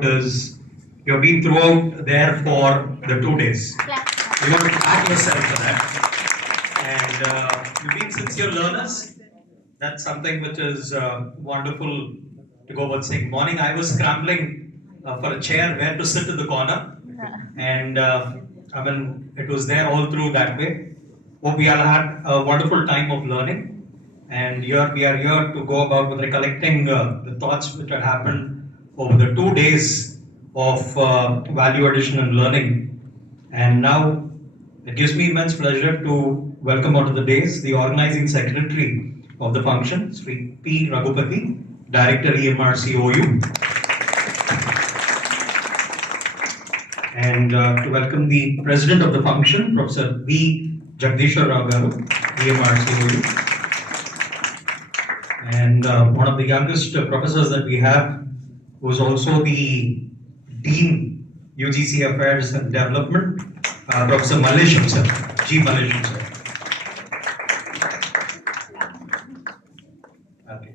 Is you've been throughout there for the 2 days. You want to pat yourself for that. And you've been sincere learners. That's something which is wonderful to go about saying. Morning, I was scrambling for a chair where to sit in the corner. And it was there all through that way. Hope we all had a wonderful time of learning. And here we are here to go about with recollecting the thoughts which had happened over the 2 days of value addition and learning. And now it gives me immense pleasure to welcome onto the days the organizing secretary of the function, Sri P. Raghupati, Director EMRC OU. And to welcome the president of the function, Professor V. Jagdishwar Rao Garu, EMRC OU. And one of the youngest professors that we have, who is also the Dean UGC Affairs and Development, Professor Malesham sir, G. Malesham sir. Okay.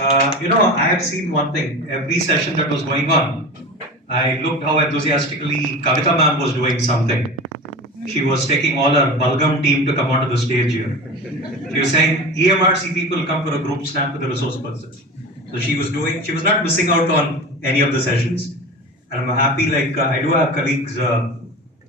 I have seen one thing. Every session that was going on, I looked how enthusiastically Kavita ma'am was doing something. She was taking all her Balgam team to come onto the stage here. She was saying, EMRC people come for a group snap with the resource person. So she was not missing out on any of the sessions. And I'm happy, I do have colleagues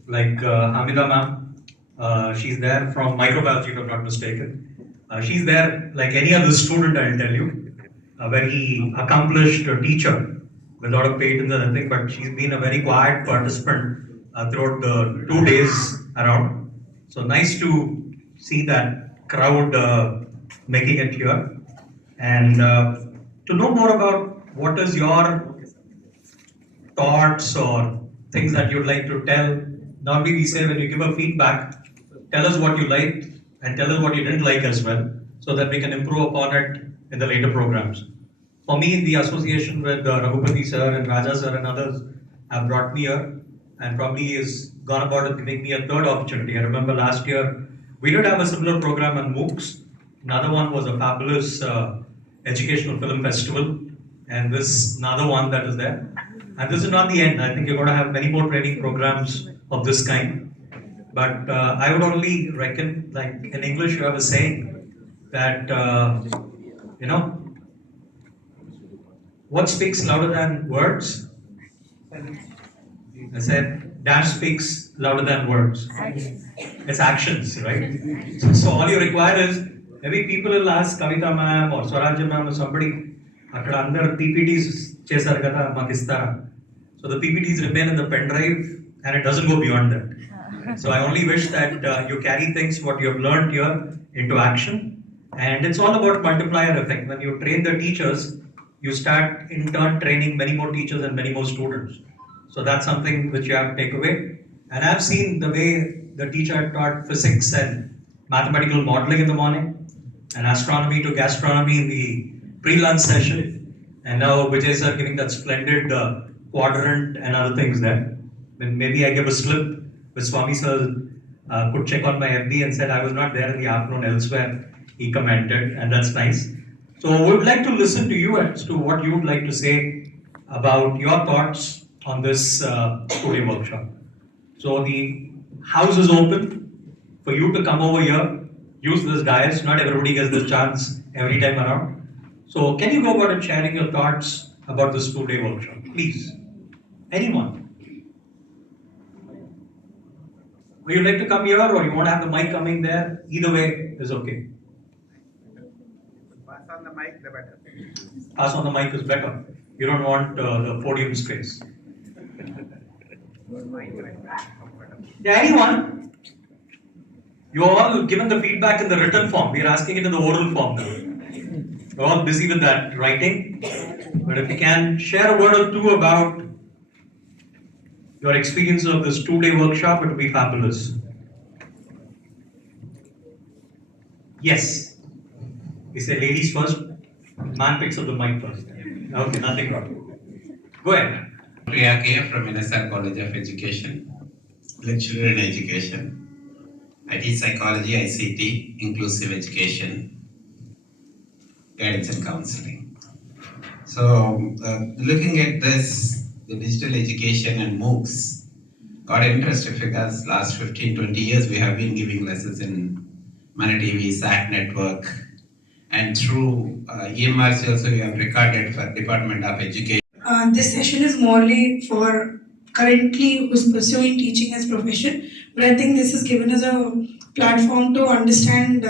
like Hamida ma'am. She's there from microbiology, if I'm not mistaken. She's there like any other student, I'll tell you. A very accomplished teacher with a lot of patents and everything, but she's been a very quiet participant throughout the 2 days around. So nice to see that crowd making it here. And to know more about what is your thoughts or things that you'd like to tell. Normally we say when you give a feedback, tell us what you liked and tell us what you didn't like as well, so that we can improve upon it in the later programs. For me, in the association with Raghupati sir and Raja sir and others have brought me here, and probably has gone about it giving me a third opportunity. I remember last year, we did have a similar program on MOOCs. Another one was a fabulous educational film festival, and this another one that is there. And this is not the end. I think you're going to have many more training programs of this kind. But I would only reckon, like in English, you have a saying that, what speaks louder than words? I said, dash speaks louder than words. It's actions, right? So all you require is, maybe people will ask Kavita ma'am or Swarajya ma'am or somebody, under PPTs chesar kada makistara. So the PPTs remain in the pen drive and it doesn't go beyond that. So I only wish that you carry things, what you have learned here, into action. And it's all about multiplier effect. When you train the teachers, you start in turn training many more teachers and many more students. So that's something which you have to take away. And I've seen the way the teacher taught physics and mathematical modeling in the morning, and astronomy to gastronomy in the pre-lunch session. And now Vijay sir giving that splendid quadrant and other things there. When maybe I give a slip, with Swami sir could check on my FB and said I was not there in the afternoon elsewhere. He commented, and that's nice. So we would like to listen to you as to what you would like to say about your thoughts on this 2-day workshop. So the house is open for you to come over here, use this dais. Not everybody gets this chance every time around. So can you go about and sharing your thoughts about this 2-day workshop, please? Anyone? Would you like to come here, or you want to have the mic coming there? Either way is okay. Pass on the mic, the better. Pass on the mic is better. You don't want the podium space. Yeah, anyone? You're all given the feedback in the written form. We're asking it in the oral form now. We're all busy with that writing. But if you can share a word or two about your experience of this 2-day workshop, it would be fabulous. Yes. We say ladies first, man picks up the mic first. Okay, nothing wrong. Go ahead. Priya K from NSR College of Education, lecturer in education. I teach psychology, ICT, inclusive education, guidance and counseling. So, looking at this, the digital education and MOOCs got interested because last 15, 20 years we have been giving lessons in Mana TV, SAT network, and through EMRC also we have recorded for Department of Education. This session is morely for currently who's pursuing teaching as profession, but I think this has given us a platform to understand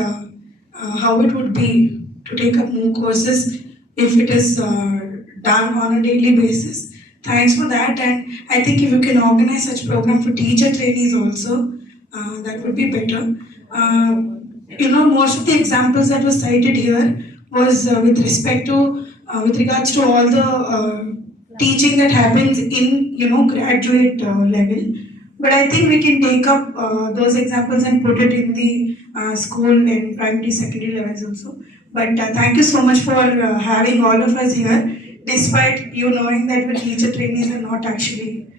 how it would be to take up more courses if it is done on a daily basis. Thanks for that, and I think if you can organize such program for teacher trainees also, that would be better. Most of the examples that were cited here was with respect to with regards to all the teaching that happens in graduate level, but I think we can take up those examples and put it in the school and primary secondary levels also. But thank you so much for having all of us here, despite you knowing that the teacher trainees are not actually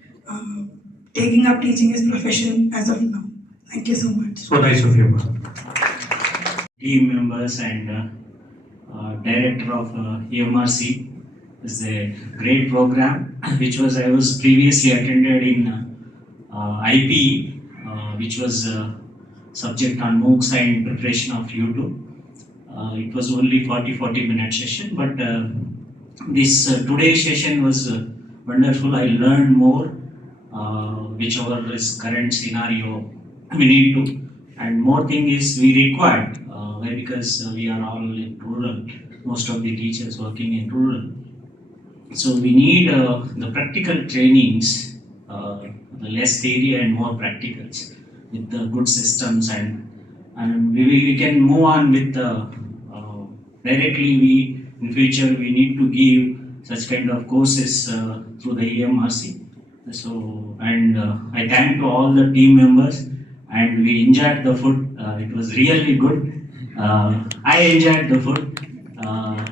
taking up teaching as profession as of now. Thank you so much. So nice of you. Team members and director of EMRC. Is a great program which was I was previously attended in IP, which was subject on MOOCs and preparation of YouTube. It was only 40 minute session, but this today's session was wonderful. I learned more, whichever is current scenario we need to, and more thing is we required, why because we are all in rural, most of the teachers working in rural. So we need the practical trainings, the less theory and more practicals with the good systems, and we can move on with directly. We in future we need to give such kind of courses through the EMRC. So and I thank to all the team members, and we enjoyed the food. It was really good. I enjoyed the food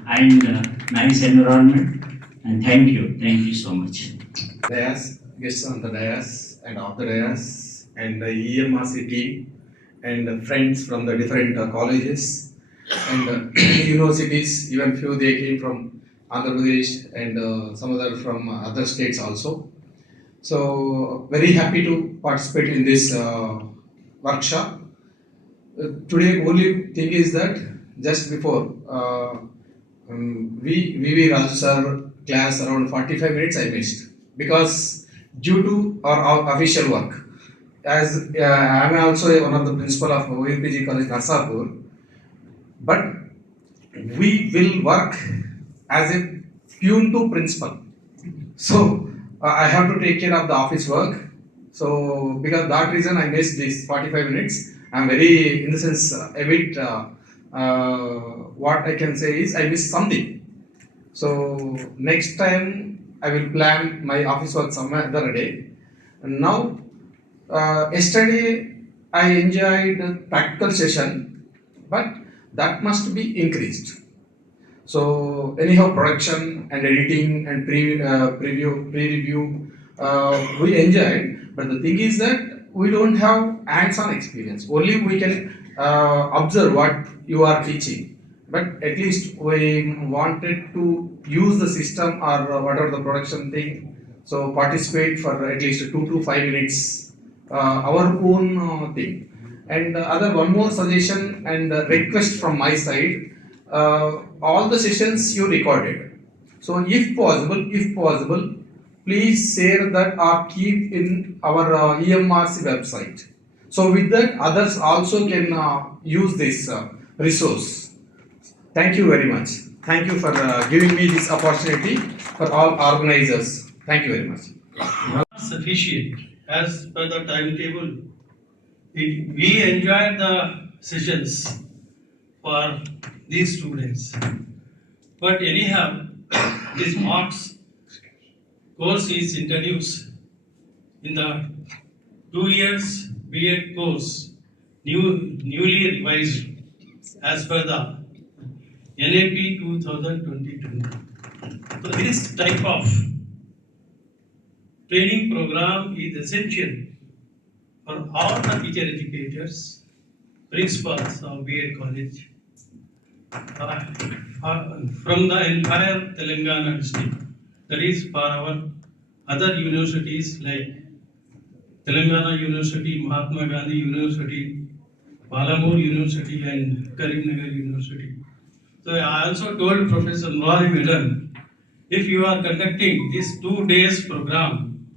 and nice environment. And thank you so much. Dais, guests on the dais and off the dais, and the EMRC team, and friends from the different colleges and universities. Even few they came from Andhra Pradesh and some other from other states also. So very happy to participate in this workshop. Today only thing is that just before we Raju sir class around 45 minutes I missed because due to our official work. As I am also one of the principal of OMPG College Narsapur, but we will work as a pune to principal. So I have to take care of the office work. So because that reason I missed this 45 minutes. I am very in the sense a bit. What I can say is I missed something. So next time I will plan my office work some other day. And now, yesterday I enjoyed the practical session, but that must be increased. So anyhow, production and editing and pre-review, we enjoyed. But the thing is that we don't have hands-on experience. Only we can observe what you are teaching. But at least we wanted to use the system or whatever the production thing. So participate for at least 2 to 5 minutes, our own thing. And other one more suggestion and request from my side. All the sessions you recorded. So if possible, please share that or keep in our EMRC website. So with that, others also can use this resource. Thank you very much. Thank you for giving me this opportunity for all organizers. Thank you very much. Not sufficient as per the timetable. We enjoyed the sessions for these 2 days. But anyhow, this marks course is introduced in the 2 years B.Ed course, newly revised as per the NAP 2022. So this type of training program is essential for all the teacher educators principals of B.Ed College from the entire Telangana district. That is for our other universities like Telangana University, Mahatma Gandhi University, Palamur University and Karimnagar University. So I also told Professor Roy Milan, if you are conducting this 2 days program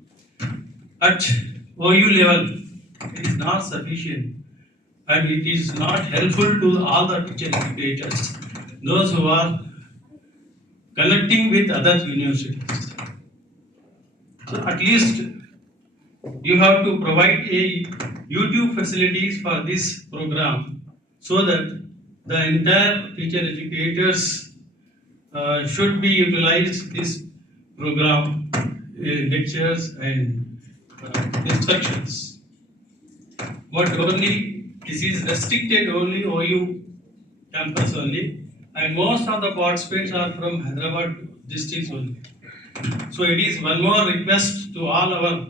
at OU level, it is not sufficient and it is not helpful to all the teacher educators, those who are connecting with other universities. So at least you have to provide a YouTube facilities for this program so that the entire teacher educators should be utilized this program lectures and instructions. But only this is restricted only OU campus only, and most of the participants are from Hyderabad districts only. So it is one more request to all our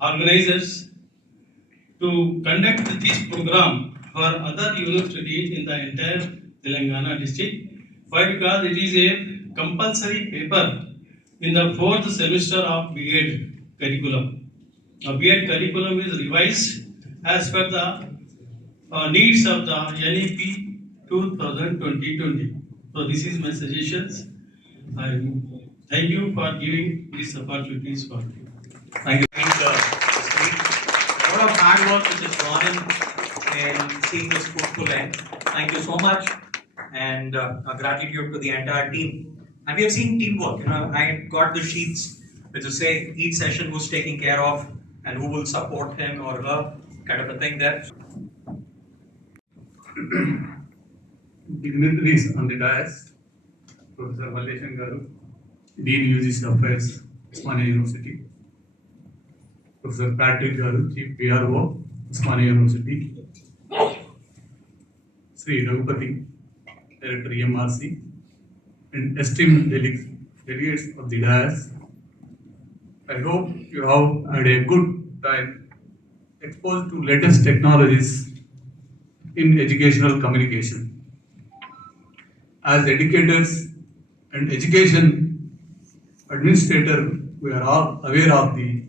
organizers to conduct this program for other universities in the entire Telangana district. Why? Because it is a compulsory paper in the 4th semester of B.Ed curriculum. B.Ed curriculum is revised as per the needs of the NEP 2020. So this is my suggestions. I thank you for giving these opportunities for me. Thank you. A lot of hard work which has gone in seeing this fruitful end. Thank you so much, and gratitude to the entire team. And we have seen teamwork. I got the sheets which will say each session who's taking care of and who will support him or her, kind of a thing there. Dignitaries on the dais, Professor Validictory Garu, Dean UGC Affairs, Cermony University, Professor Patrick Garu, Chief PRO, Cermony University, Sri Raghupati, Director EMRC, and esteemed delegates of the dais. I hope you have had a good time exposed to latest technologies in educational communication. As educators and education administrator, we are all aware of the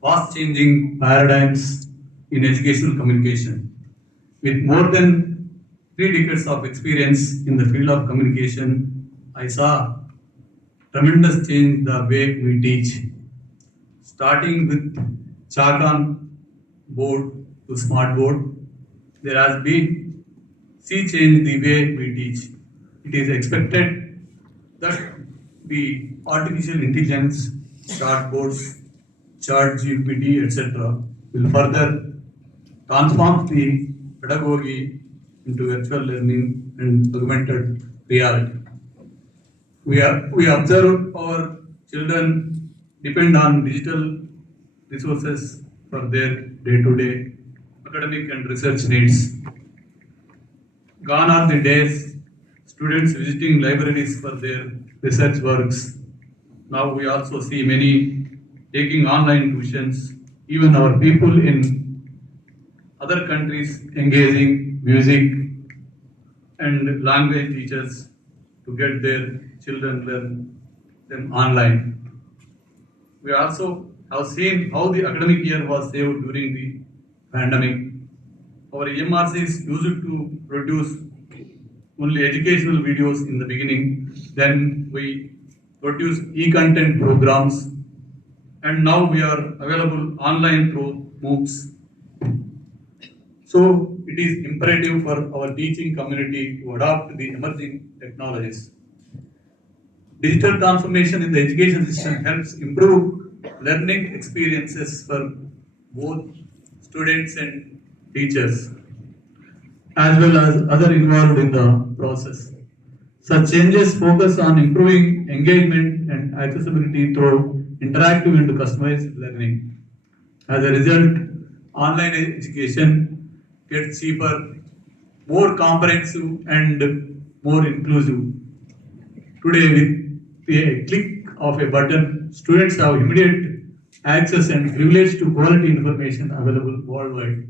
fast changing paradigms in educational communication. With more than 3 decades of experience in the field of communication, I saw tremendous change the way we teach. Starting with chalk on board to smart board, there has been sea change the way we teach. It is expected that the artificial intelligence, chatbots, chat GPT, etc. will further transform the pedagogy into virtual learning and augmented reality. We observe our children depend on digital resources for their day-to-day academic and research needs. Gone are the days students visiting libraries for their research works. Now we also see many taking online tuitions, even our people in other countries engaging music and language teachers to get their children learn them online. We also have seen how the academic year was saved during the pandemic. Our EMRCs used to produce only educational videos in the beginning, then we produce e-content programs, and now we are available online through MOOCs. So it is imperative for our teaching community to adopt the emerging technologies. Digital transformation in the education system helps improve learning experiences for both students and teachers, as well as other involved in the process. Such changes focus on improving engagement and accessibility through interactive and customized learning. As a result, online education gets cheaper, more comprehensive and more inclusive. Today, with a click of a button, students have immediate access and privilege to quality information available worldwide.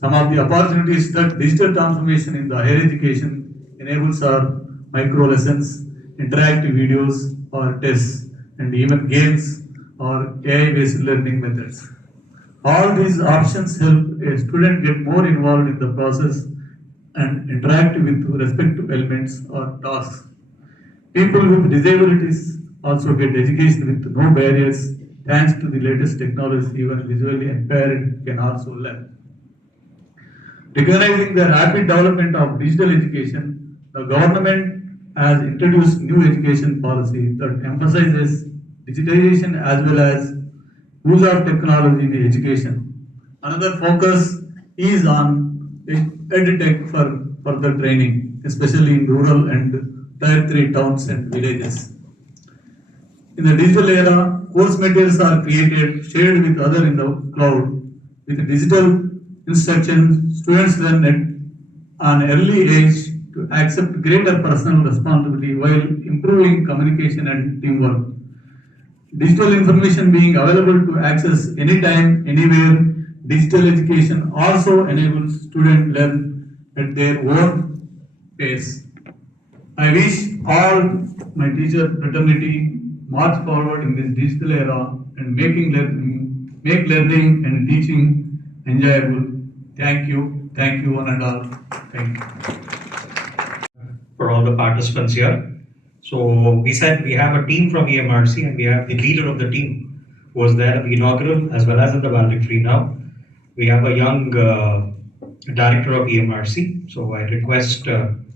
Some of the opportunities that digital transformation in the higher education enables are micro lessons, interactive videos or tests, and even games or AI-based learning methods. All these options help a student get more involved in the process and interact with respective elements or tasks. People with disabilities also get education with no barriers thanks to the latest technology. Even visually impaired can also learn. Recognizing the rapid development of digital education, the government has introduced new education policy that emphasizes digitization as well as use of technology in education. Another focus is on EdTech for further training, especially in rural and tier 3 towns and villages. In the digital era, course materials are created, shared with others in the cloud. With digital instruction, students learn at an early age to accept greater personal responsibility while improving communication and teamwork. Digital information being available to access anytime, anywhere, digital education also enables students learn at their own pace. I wish all my teacher fraternity march forward in this digital era and make learning and teaching enjoyable. Thank you one and all. Thank you. For all the participants here. So we said we have a team from EMRC and we have the leader of the team who was there at the inaugural as well as at the Validictory now. We have a young director of EMRC. So I request, I'm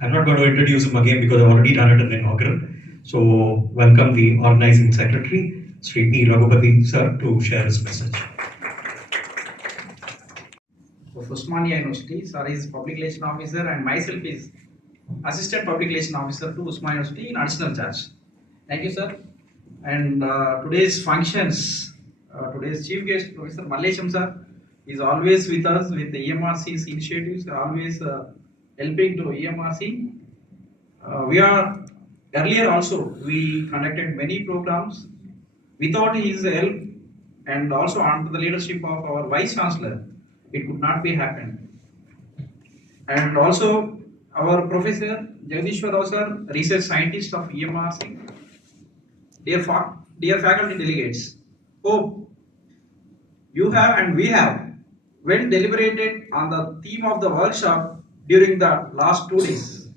not going to introduce him again because I've already done it in the inaugural. So welcome the organizing secretary, Sri P. Raghupati sir, to share his message. Of Usmania University, sir is public relation officer and myself is assistant public relation officer to Usmania University in additional charge. Thank you, sir. And today's functions, today's chief guest, Professor Mallesham sir, is always with us with the EMRC's initiatives, always helping to EMRC. We are earlier also we conducted many programs without his help and also under the leadership of our vice chancellor. It could not be happened. And also our professor Jagdishwar Rao sir, research scientist of EMRC. Dear faculty delegates, hope you have and we have well deliberated on the theme of the workshop during the last 2 days.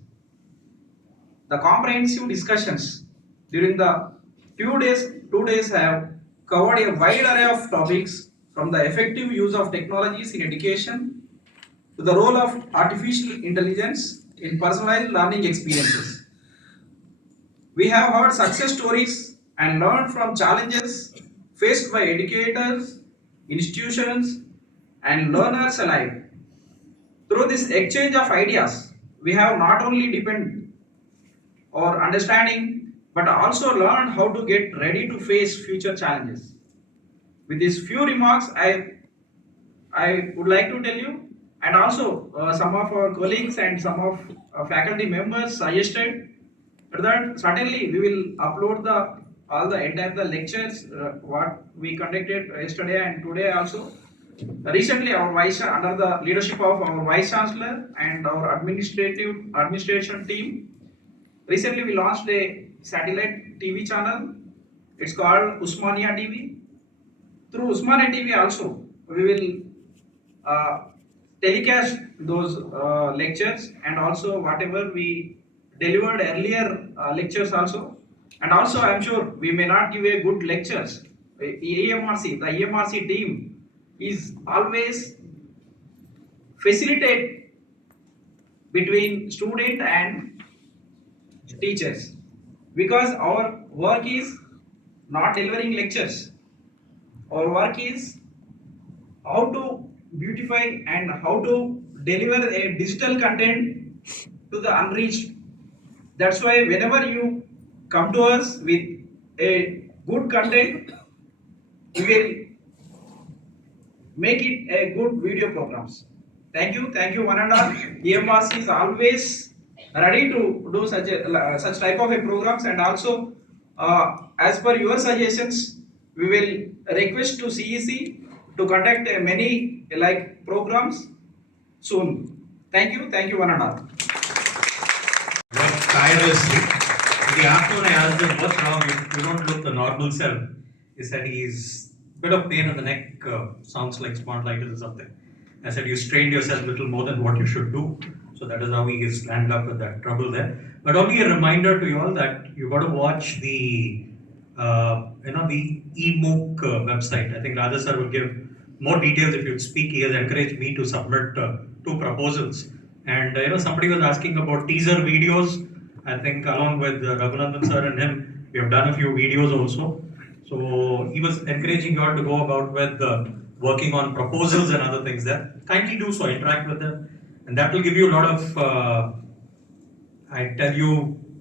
The comprehensive discussions during the 2 days have covered a wide array of topics from the effective use of technologies in education to the role of artificial intelligence in personalized learning experiences. We have heard success stories and learned from challenges faced by educators, institutions, and learners alike. Through this exchange of ideas, we have not only deepened our understanding but also learned how to get ready to face future challenges. With these few remarks, I would like to tell you, and also some of our colleagues and some of faculty members suggested that certainly we will upload all the entire lectures what we conducted yesterday and today also. Recently, under the leadership of our vice chancellor and our administration team, recently we launched a satellite TV channel. It's called Usmania TV. Through Usmania TV also, we will telecast those lectures and also whatever we delivered earlier lectures also. And also, I'm sure we may not give a good lectures. The EMRC team is always facilitate between student and teachers, because our work is not delivering lectures. Our work is how to beautify and how to deliver a digital content to the unreached. That's why whenever you come to us with a good content, we will make it a good video programs. Thank you one and all. EMRC is always ready to do such type of a programs, and also as per your suggestions, we will request to CEC to conduct many like programs soon. Thank you one and all. Worked tirelessly. In the afternoon, I asked him, what's wrong? You don't look the normal self. He said he's a bit of pain in the neck, sounds like spondylitis or something. I said, you strained yourself a little more than what you should do. So that is how he is landed up with that trouble there. But only a reminder to you all that you got to watch the, the eMOOC website. I think Radha sir will give more details if you'd speak. He has encouraged me to submit 2 proposals. And somebody was asking about teaser videos. I think along with Raghunandan sir and him, we have done a few videos also. So he was encouraging you all to go about with working on proposals and other things there. Kindly do so, interact with them. And that will give you a lot of,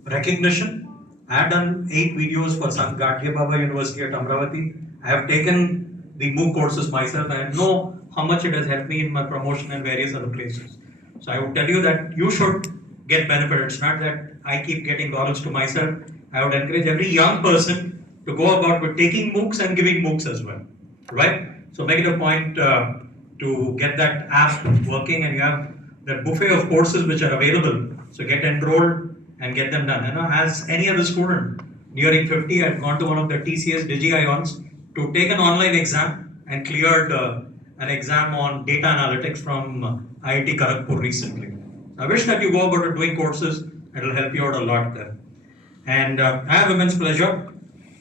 recognition. I have done 8 videos for Sant Gadge Baba University at Amravati. I have taken the MOOC courses myself. I know how much it has helped me in my promotion and various other places. So I would tell you that you should get benefit. It's not that I keep getting laurels to myself. I would encourage every young person to go about with taking MOOCs and giving MOOCs as well, right? So make it a point to get that app working, and you have that buffet of courses which are available. So get enrolled and get them done. As any other student nearing 50, I've gone to one of the TCS DigiIons to take an online exam and cleared an exam on data analytics from IIT Kharagpur recently. I wish that you go about doing courses. It will help you out a lot there. And I have immense pleasure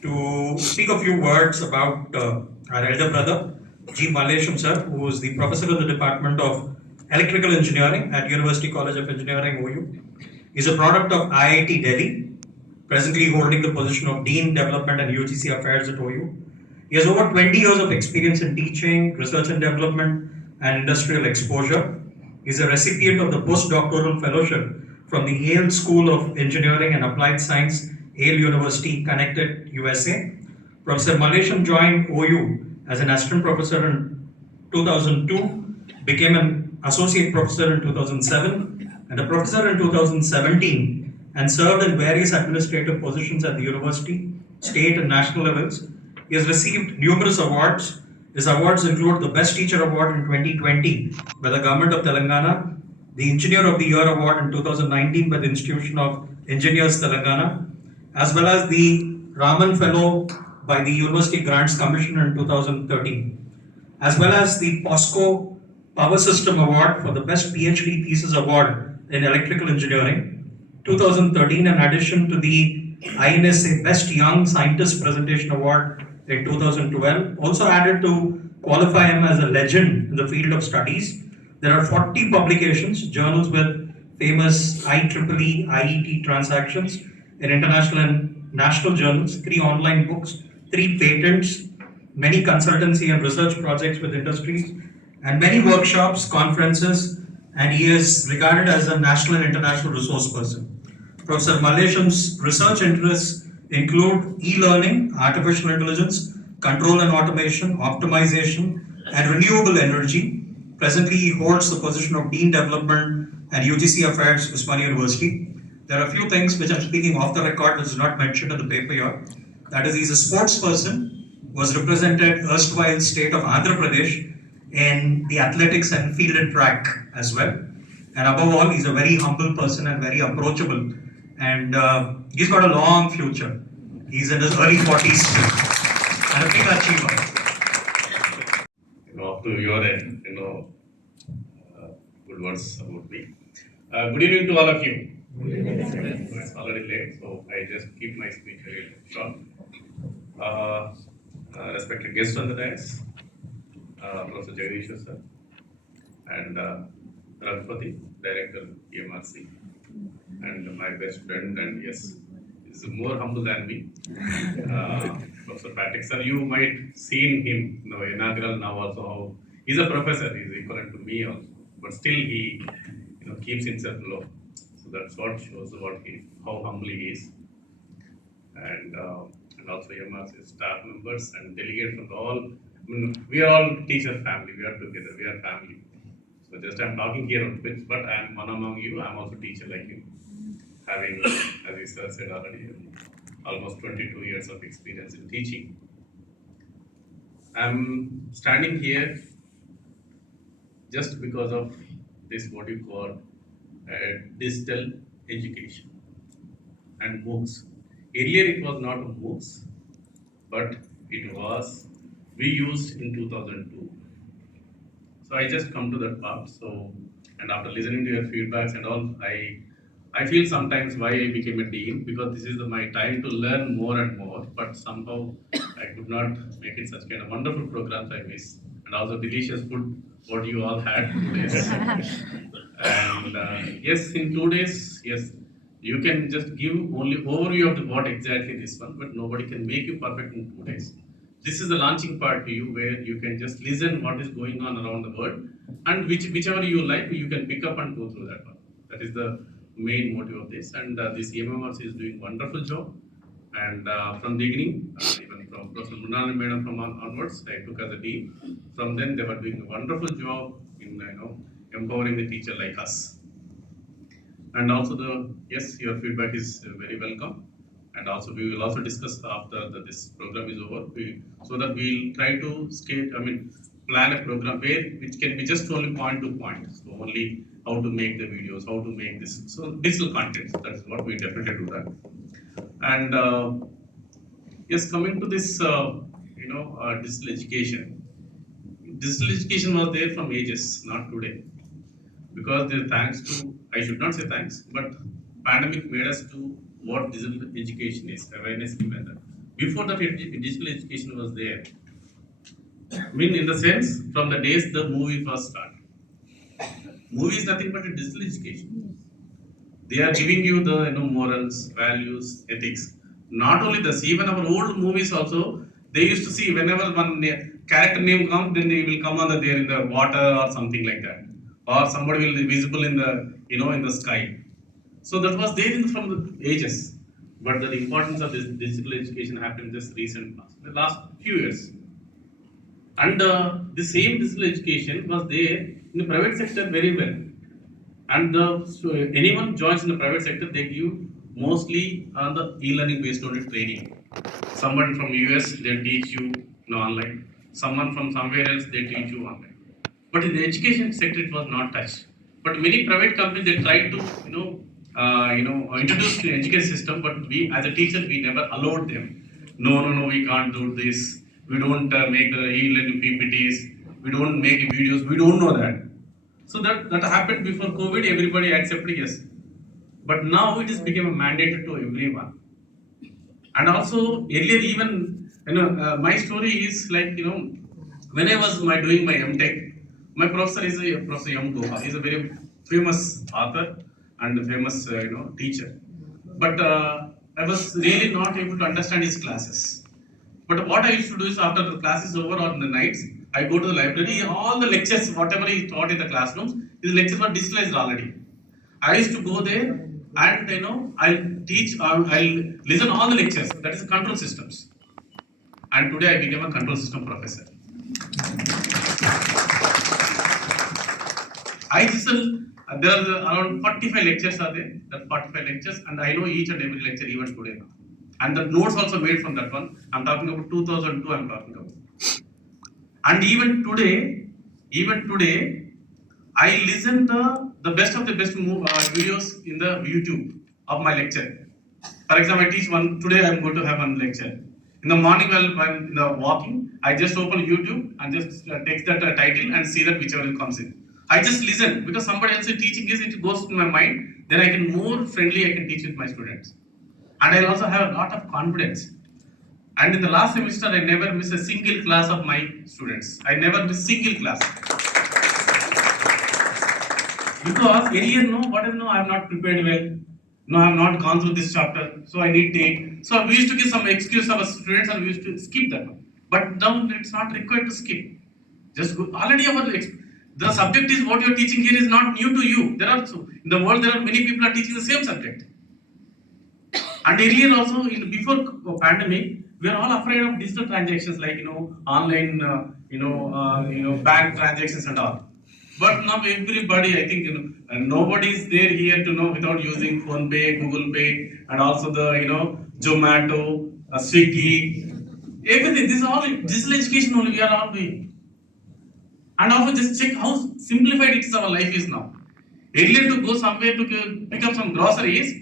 to speak a few words about our elder brother, G. Mallesham sir, who is the professor in the Department of Electrical Engineering at University College of Engineering, OU. He's a product of IIT Delhi, presently holding the position of Dean Development and UGC Affairs at OU. He has over 20 years of experience in teaching, research and development, and industrial exposure. He is a recipient of the postdoctoral fellowship from the Yale School of Engineering and Applied Science, Yale University, Connecticut, USA. Professor Mallesham joined OU as an assistant professor in 2002, became an associate professor in 2007, and a professor in 2017, and served in various administrative positions at the university, state and national levels. He has received numerous awards. His awards include the Best Teacher Award in 2020 by the Government of Telangana, the Engineer of the Year Award in 2019 by the Institution of Engineers Telangana, as well as the Raman Fellow by the University Grants Commission in 2013, as well as the POSCO Power System Award for the Best PhD Thesis Award in Electrical Engineering 2013, in addition to the INSA Best Young Scientist Presentation Award in 2012. Also added to qualify him as a legend in the field of studies. There are 40 publications, journals with famous IEEE, IET transactions in international and national journals, 3 online books, 3 patents, many consultancy and research projects with industries, and many workshops, conferences, and he is regarded as a national and international resource person. Professor Mallesham's research interests include e-learning, artificial intelligence, control and automation, optimization, and renewable energy. Presently, he holds the position of Dean Development and UGC Affairs, Usmania University. There are a few things which I'm speaking off the record, which is not mentioned in the paper here. That is, he's a sports person, was represented erstwhile state of Andhra Pradesh in the athletics and field and track as well. And above all, he's a very humble person and very approachable. And he's got a long future. He's in his early 40s still, and a big achiever. Up to your end, good words about me. Good evening to all of you. It's already late, so I just keep my speech very short. Respected guests on the dais, Professor Jagadish sir, and Raghupati, Director byEMRC, and my best friend, and yes, is more humble than me, Professor Patrick sir. You might seen him, inaugural now also. How he's a professor, he's equivalent to me also, but still he, keeps himself low. So that's what shows how humble he is, and also byEMRC staff members and delegates from all. We are all teacher family. We are together. We are family. So just I'm talking here on pitch, but I'm one among you. I'm also teacher like you, having, as you sir said already, almost 22 years of experience in teaching. I'm standing here just because of this what you call digital education and MOOCs. Earlier it was not MOOCs, but it was we used in 2002. So I just come to that part. So, and after listening to your feedbacks and all, I feel sometimes why I became a dean, because this is my time to learn more and more. But somehow I could not make it such kind of wonderful programs I miss, and also delicious food what you all had 2 days. And yes, in 2 days, yes, you can just give only overview of the what exactly this one, but nobody can make you perfect in 2 days. This is the launching part to you where you can just listen what is going on around the world, and whichever you like, you can pick up and go through that one. That is the main motive of this, and this EMMRC is doing wonderful job. And from beginning, even from Prof. Munal Madam from onwards, I took as a dean. From then, they were doing a wonderful job in empowering the teacher like us. And also yes, your feedback is very welcome. And also we will also discuss after this program is over, so that we'll try to plan a program which can be just only point to point. So only how to make the videos, how to make this. So digital content, that's what we definitely do that. And yes, coming to this, digital education. Digital education was there from ages, not today. Because thanks to, I should not say thanks, but pandemic made us do what digital education is, awareness given that. Before that, digital education was there. I mean, in the sense, from the days the movie first started. Movie is nothing but a digital education. They are giving you the morals, values, ethics. Not only this, even our old movies also, they used to see whenever one character name comes, then they will come on there in the water or something like that, or somebody will be visible in the in the sky. So that was there from the ages. But the importance of this digital education happened just the last few years. And the same digital education was there in the private sector very well. And so anyone joins in the private sector, they give mostly on the e-learning based on training. Someone from US, they'll teach you online. Someone from somewhere else, they teach you online. But in the education sector, it was not touched. But many private companies, they tried to introduce the education system, but we as a teacher, we never allowed them. No, we can't do this. We don't make the e-learning PPTs. We don't make videos. We don't know that. So that happened before COVID. Everybody accepted yes, but now it has become a mandate to everyone. And also earlier, even my story is like when I was doing my MTech, my professor is Professor M. Goha. He's a very famous author and a famous teacher. But I was really not able to understand his classes. But what I used to do is after the class is over or in the nights, I go to the library, all the lectures, whatever he taught in the classrooms, his lectures were digitalized already. I used to go there and I'll teach, I'll listen all the lectures, that is control systems. And today I became a control system professor. There are around 45 lectures are there, that 45 lectures, and I know each and every lecture even today now. And the notes also made from that one. I'm talking about 2002, I'm talking about. And even today, I listen the best of the best videos in the YouTube of my lecture. For example, I teach one, today I'm going to have one lecture. In the morning while I'm walking, I just open YouTube and just text that title and see that whichever comes in. I just listen because somebody else is teaching this, it goes to my mind, then I can more friendly, I can teach with my students. And I also have a lot of confidence. And in the last semester, I never miss a single class of my students. I never miss single class. Because earlier, I have not prepared well. No, I have not gone through this chapter, so I need take. So we used to give some excuse of our students and we used to skip that one. But now it's not required to skip. Just go. Already the subject is what you are teaching here is not new to you. In the world there are many people are teaching the same subject. And earlier also, before pandemic, we are all afraid of digital transactions like online, bank transactions and all. But now everybody, I think and nobody is there here to know without using Phone Pay, Google Pay, and also the Zomato, Swiggy, everything. This is all digital education only we are all doing. And also just check how simplified our life is now. Earlier to go somewhere to pick up some groceries,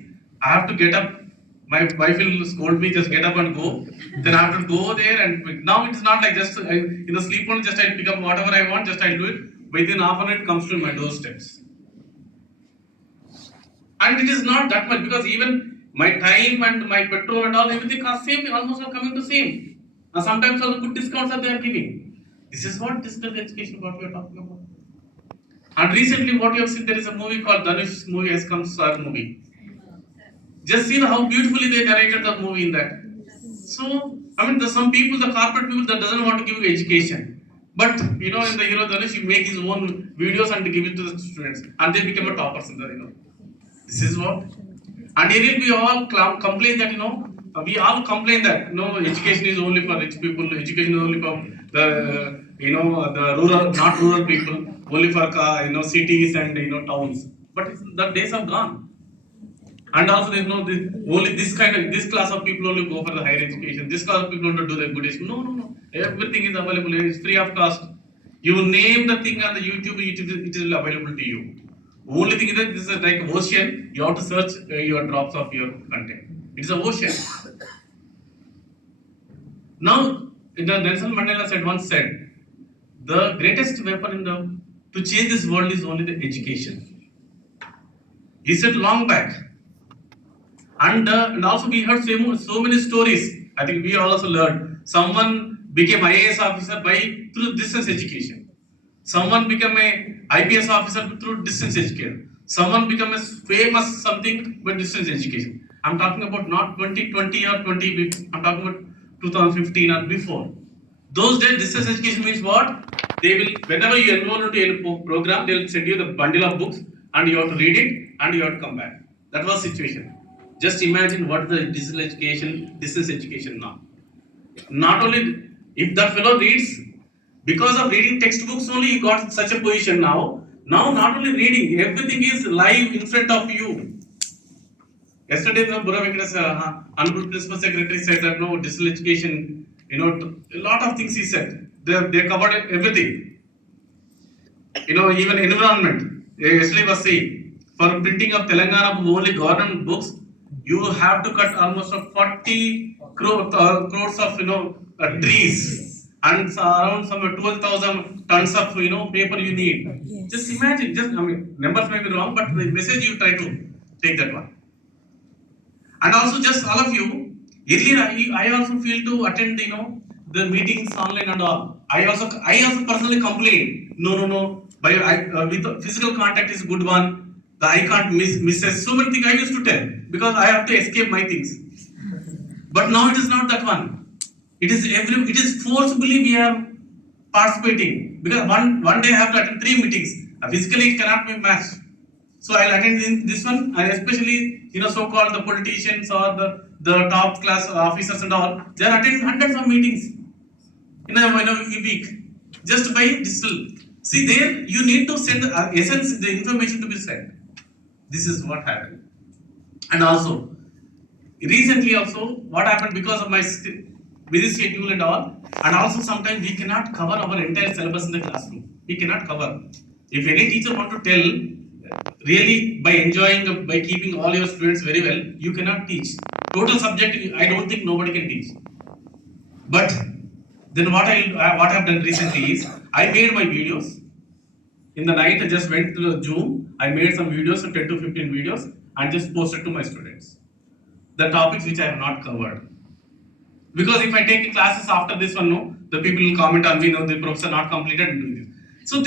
I have to get up. My wife will scold me, just get up and go. Then I have to go there and now it's not like just sleep on, just I pick up whatever I want, just I do it. Within half an hour it comes to my doorsteps. And it is not that much because even my time and my petrol and all everything are same, almost are coming to same. And sometimes all the good discounts are they are giving. This is what digital education what we are talking about. And recently what you have seen, there is a movie called Dhanush movie has come, Star movie. Just see how beautifully they narrated the movie in that. So, I mean, there's some people, the corporate people that doesn't want to give you education. But, in the hero Dhanush, he make his own videos and give it to the students. And they become a toppers in the, This is what. And here we all complain that, we all complain that, education is only for rich people, education is only for the, the rural, not rural people, only for, cities and, towns. But the days are gone. And also, only this class of people only go for the higher education. This class of people don't do the good education. No. Everything is available. It's free of cost. You name the thing on the YouTube, it is available to you. Only thing is that this is like an ocean. You have to search your drops of your content. It's an ocean. Now, Nelson Mandela once said, the greatest weapon to change this world is only the education. He said long back. And also we heard so many stories. I think we also learned. Someone became IAS officer through distance education. Someone became a IPS officer through distance education. Someone became a famous something by distance education. I'm talking about not 2020 or 20. I'm talking about 2015 or before. Those days, distance education means what? They will, whenever you enroll into a program, they will send you the bundle of books, and you have to read it, and you have to come back. That was the situation. Just imagine what the digital education, distance education now. Not only if that fellow reads, because of reading textbooks only, he got such a position now. Now, not only reading, everything is live in front of you. Yesterday, the Venkatesham, Honorable Principal Secretary said that no, digital education, a lot of things he said. They covered everything. Even environment. Yesterday was saying, for printing of Telangana only government books, you have to cut almost 40 crores of trees and around some 12,000 tons of paper you need. Yes. Just imagine, numbers may be wrong, but the message you try to take that one. And also just all of you, earlier I also feel to attend the meetings online and all. I also personally complain. No. With physical contact is a good one. I can't miss so many things I used to tell because I have to escape my things. But now it is not that one. It is forcibly we are participating because one day I have to attend 3 meetings. Physically it cannot be matched. So I'll attend this one, and especially so-called the politicians or the top class officers and all. They are attending hundreds of meetings in a week just by digital. See there you need to send the essence, the information to be sent. This is what happened. And also, recently also, what happened because of my busy schedule and all, and also sometimes we cannot cover our entire syllabus in the classroom. We cannot cover. If any teacher want to tell, really by enjoying, by keeping all your students very well, you cannot teach. Total subject, I don't think nobody can teach. But then what I have done recently is, I made my videos. In the night, I just went to the Zoom. I made some videos, 10 to 15 videos, and just posted to my students. The topics which I have not covered. Because if I take classes after this one, the people will comment on me, the professor not completed and doing this. So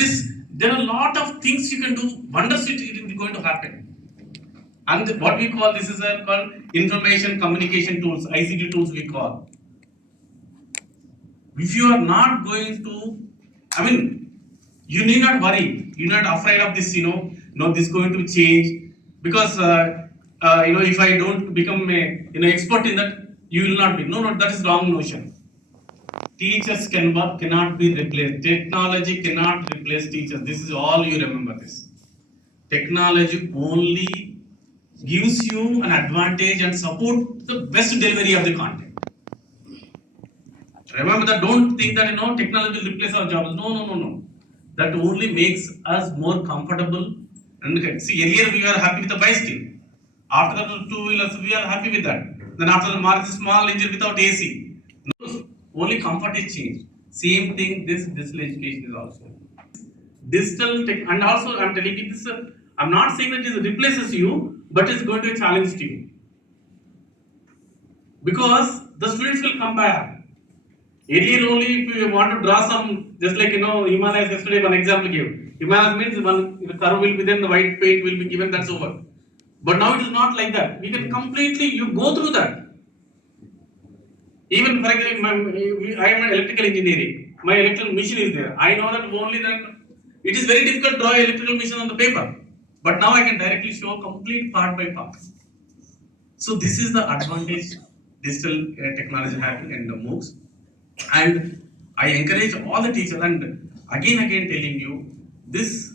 there are a lot of things you can do. Wonders it is going to happen. And what we call this is called information communication tools, ICT tools we call. If you are not going to, you need not worry. You're not afraid of this, this is going to change. Because, if I don't become expert in that, you will not be. No, that is wrong notion. Teachers cannot be replaced. Technology cannot replace teachers. This is all you remember this. Technology only gives you an advantage and support the best delivery of the content. Remember that, don't think that technology will replace our jobs. No. That only makes us more comfortable And see, earlier we were happy with the bicycle. After the two-wheelers, we are happy with that. Then after the Maruti small engine without AC. No, only comfort is changed. Same thing, this digital education is also. Digital tech, and also I'm telling you this, I'm not saying that it replaces you, but it's going to be a challenge to you. Because the students will compare. Earlier only if you want to draw some, just like Himalayas yesterday one example gave. Himalayas means one curve will be then the white paint will be given, that's over. But now it is not like that. We can completely, you go through that. Even for example, I am an electrical engineering. My electrical machine is there. I know that only then it is very difficult to draw electrical machine on the paper. But now I can directly show complete part by part. So this is the advantage digital technology having and the MOOCs. And I encourage all the teachers, and again telling you this,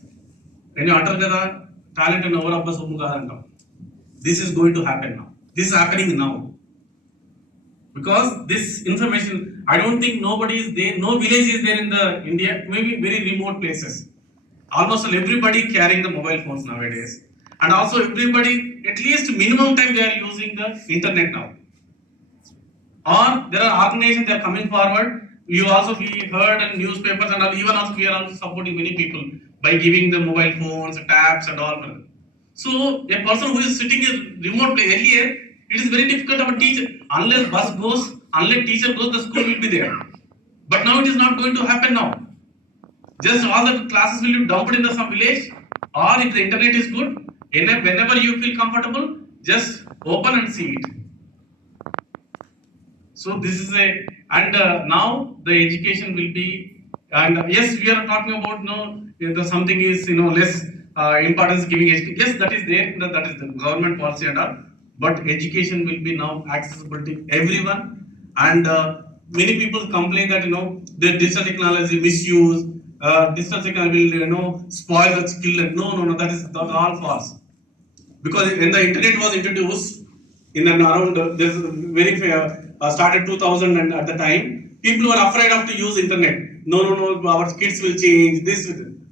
when you utter the talent and over of this is going to happen now. This is happening now. Because this information, I don't think nobody is there, no village is there in the India, maybe very remote places. Almost everybody carrying the mobile phones nowadays. And also everybody, at least minimum time they are using the internet now. Or there are organizations that are coming forward. We heard in newspapers and even also we are also supporting many people by giving the mobile phones, tabs and all. So a person who is sitting in remote place earlier, it is very difficult of a teacher. Unless bus goes, unless teacher goes, the school will be there. But now it is not going to happen now. Just all the classes will be dumped in some village, or if the internet is good, whenever you feel comfortable, just open and see it. So this is now the education will be, and yes, we are talking about something is less importance giving education. Yes, that is there, that is the government policy and all. But education will be now accessible to everyone, and many people complain that the digital technology misuse, digital technology will spoil the skill. No, that's all false. Because when the internet was introduced in and around this very started 2000 and at the time, people were afraid of to use internet. No, our kids will change this.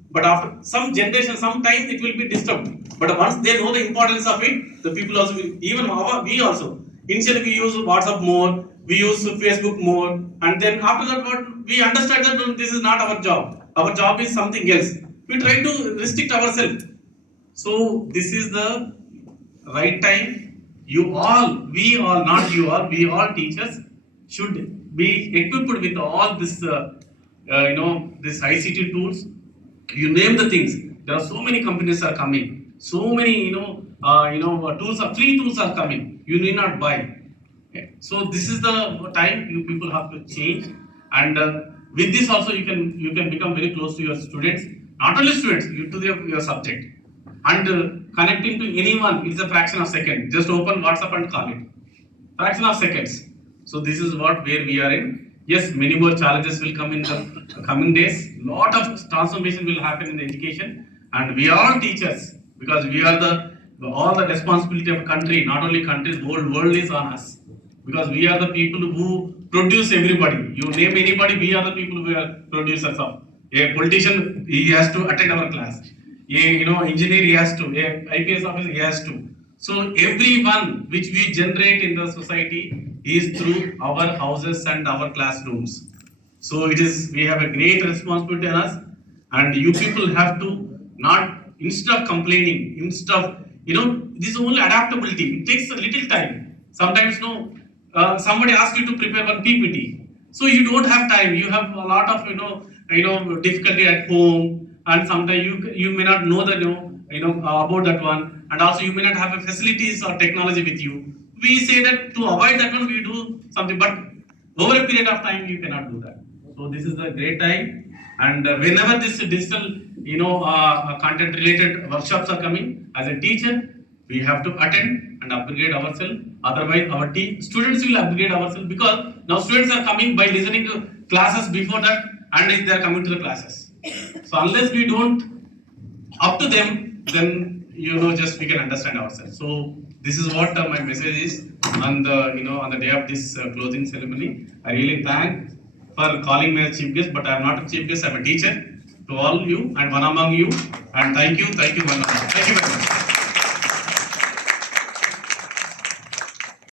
But after some generation, some time it will be disturbed. But once they know the importance of it, the people also will, even we also. Initially we use WhatsApp more, we use Facebook more, and then after that we understand that this is not our job. Our job is something else. We try to restrict ourselves. So this is the right time. We all teachers should be equipped with all this, this ICT tools. You name the things. There are so many companies are coming. So many, tools are free tools are coming. You need not buy. Okay. So this is the time you people have to change. And with this also you can become very close to your students. Not only students, your subject. And connecting to anyone is a fraction of second. Just open WhatsApp and call it. Fraction of seconds. So this is where we are in. Yes, many more challenges will come in the coming days. Lot of transformation will happen in the education, and we are all teachers because we are all the responsibility of country. Not only country, the whole world is on us because we are the people who produce everybody. You name anybody, we are the people who are producers of. A politician, he has to attend our class. Engineer, he has to. A IPS officer, he has to. So everyone which we generate in the society is through our houses and our classrooms. So we have a great responsibility on us, and you people have to not, instead of complaining, this is only adaptability. It takes a little time. Sometimes somebody asks you to prepare one PPT, so you don't have time. You have a lot of difficulty at home, and sometimes you may not know about that one, and also you may not have facilities or technology with you. We say that to avoid that one, we do something, but over a period of time, you cannot do that. So this is the great time, and whenever this digital, content-related workshops are coming, as a teacher, we have to attend and upgrade ourselves. Otherwise, our students will upgrade ourselves because now students are coming by listening to classes before that, and they are coming to the classes. So unless we don't up to them, then just we can understand ourselves. So this is what my message is on the day of this closing ceremony. I really thank for calling me as chief guest, but I am not a chief guest. I am a teacher. to all you and one among you. And thank you one among. Thank you very much.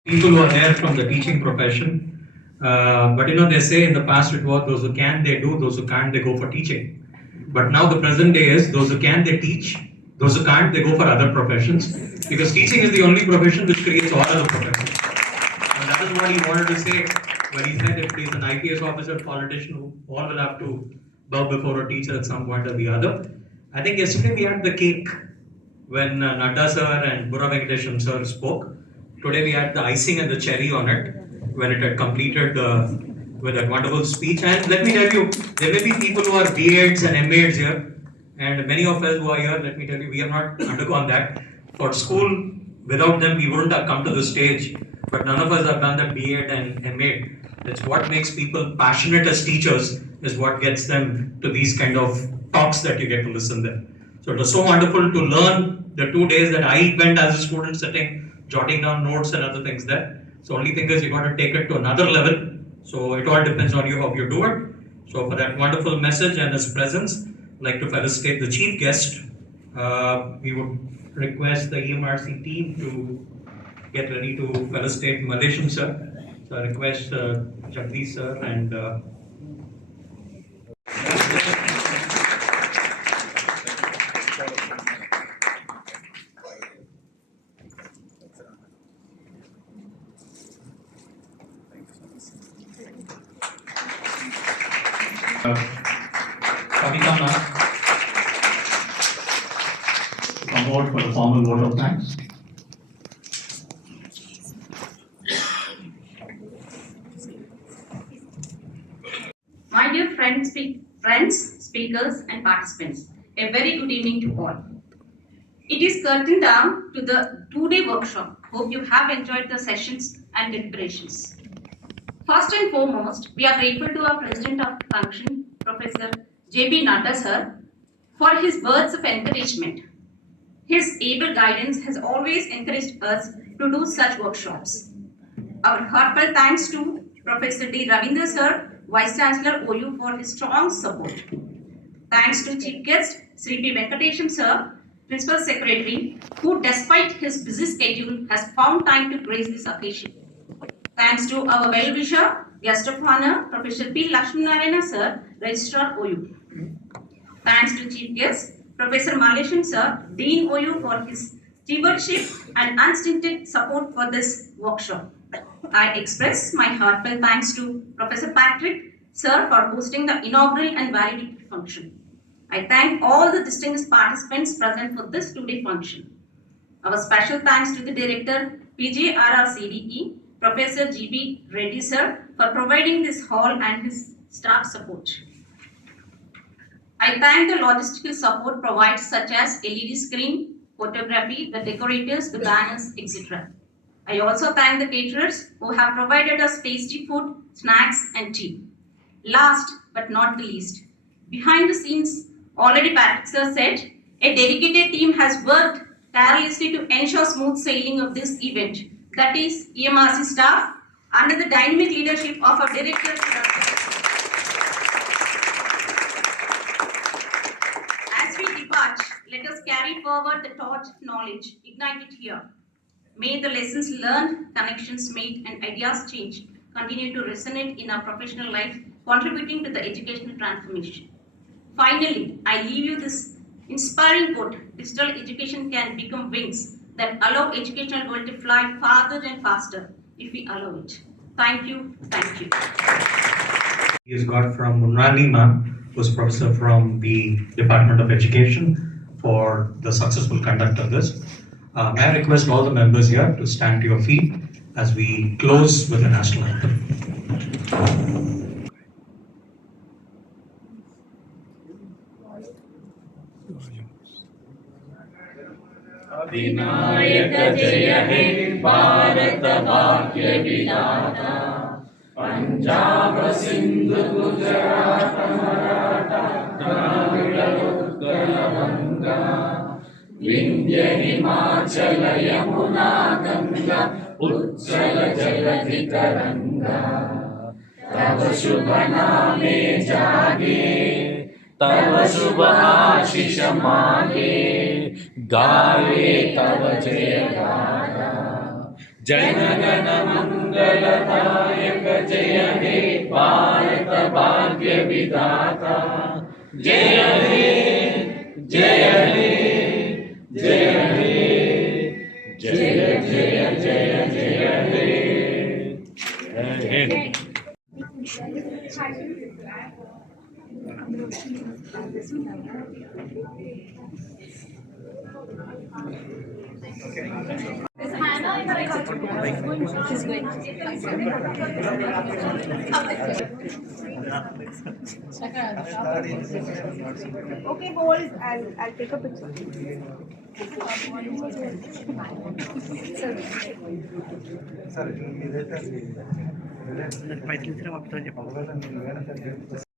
People who are there from the teaching profession, but they say in the past it was those who can, they do, those who can't, they go for teaching. But now the present day is those who can, they teach, those who can't, they go for other professions, because teaching is the only profession which creates all other professions. And that is what he wanted to say when he said if he's an IPS officer, politician, who all will have to bow before a teacher at some point or the other. I think yesterday we had the cake when Nadda sir and Venkatesham sir spoke. Today we had the icing and the cherry on it when it had completed with that wonderful speech. And let me tell you, there may be people who are B.Eds and M.Eds here, and many of us who are here, let me tell you, we have not undergone that. For school, without them, we wouldn't have come to the stage. But none of us have done that B.Ed and M.Ed. That's what makes people passionate as teachers, is what gets them to these kind of talks that you get to listen there. So it was so wonderful to learn the 2 days that I went as a student, sitting, jotting down notes and other things there. So only thing is you got to take it to another level. So it all depends on you how you do it. So for that wonderful message and his presence, I'd like to felicitate the chief guest. We would request the EMRC team to get ready to felicitate Malaysian sir. So I request Jagdish sir and Kavita ma'am to come out for the formal vote of thanks. My dear friends, speakers and participants, a very good evening to all. It is curtained down to the 2-day workshop. Hope you have enjoyed the sessions and deliberations. First and foremost, we are grateful to our President of the function, Professor J.B. Nadda sir, for his words of encouragement. His able guidance has always encouraged us to do such workshops. Our heartfelt thanks to Professor D. Ravindra sir, Vice Chancellor OU, for his strong support. Thanks to Chief Guest Sri P. Venkatesham sir, Principal Secretary, who despite his busy schedule has found time to grace this occasion. Thanks to our well-wisher, Guest of Honor, Professor P. Lakshminarayana sir, Registrar OU. Thanks to Chief Guest Professor Malaysian sir, Dean OU, for his stewardship and unstinted support for this workshop. I express my heartfelt thanks to Professor Patrick sir for hosting the inaugural and validictory function. I thank all the distinguished participants present for this 2-day function. Our special thanks to the Director, PJRRCDE, Professor G.B. Reddy sir, for providing this hall and his staff support. I thank the logistical support provided, such as LED screen, photography, the decorators, the banners, etc. I also thank the caterers who have provided us tasty food, snacks and tea. Last but not the least, behind the scenes, already Patrick sir said, a dedicated team has worked tirelessly to ensure smooth sailing of this event. That is EMRC staff under the dynamic leadership of our director. As we depart, let us carry forward the torch of knowledge ignited here. May the lessons learned, connections made and ideas changed continue to resonate in our professional life, contributing to the educational transformation. Finally, I leave you this inspiring quote: digital education can become wings that allow educational world to fly farther and faster if we allow it. Thank you. Thank you. He has got from Munrali ma'am, who's professor from the Department of Education, for the successful conduct of this. May I request all the members here to stand to your feet as we close with the national anthem. Vinayak जय हे भारत भाग्य विधाता पंजाब सिंधु गुजरात मराठा द्राविड़ उत्कल गंगा विंध्य हिमाचल यमुना गंगा उच्चल जलधि तरंगा तव शुभ नामे जागे तव शुभ आशीष मांगे, गावे तव जय गाथा। जनगण मंगलदायक जय हे भारत भाग्य विधाता। जय हे जय हे जय हे जय जय जय जय हे जय हे। Okay, hold. I'll take a picture. Sir,